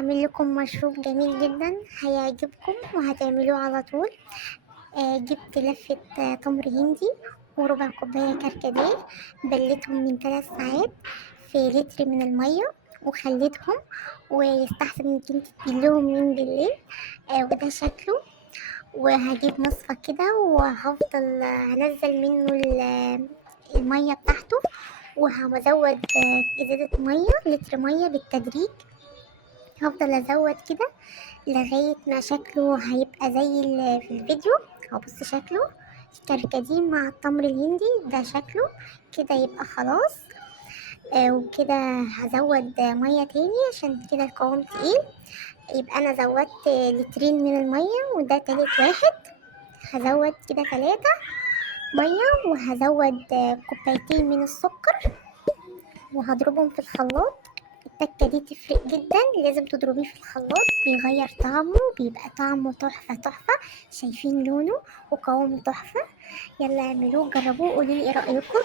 هعمل لكم مشروب جميل جدا هيعجبكم وهتعملوه على طول. جبت لفة تمر هندي وربع كوباية كركديه، بليتهم من 3 ساعات في لتر من المية وخليتهم، ويستحسن انك انت تبليهم من بالليل. وده شكله. وهجيب مصفى كده وهفضل هنزل منه المية بتاعته، وهزود ازازة مية، لتر مية بالتدريج. هفضل ازود كده لغاية ما شكله هيبقى زي في الفيديو. هبص شكله الكركديه مع التمر الهندي ده شكله كده يبقى خلاص. وكده هزود مية تاني عشان كده القوام تقيل. يبقى انا زودت لترين من المية وده تالت واحد. هزود كده 3 مية، وهزود كوبايتين من السكر وهضربهم في الخلاط. التكة دي تفرق جدا، لازم تضربيه في الخلاط، بيغير طعمه، بيبقى طعمه تحفة تحفة. شايفين لونه وقوامه تحفة. يلا اعملوه جربوه قوليلي ايه رأيكم.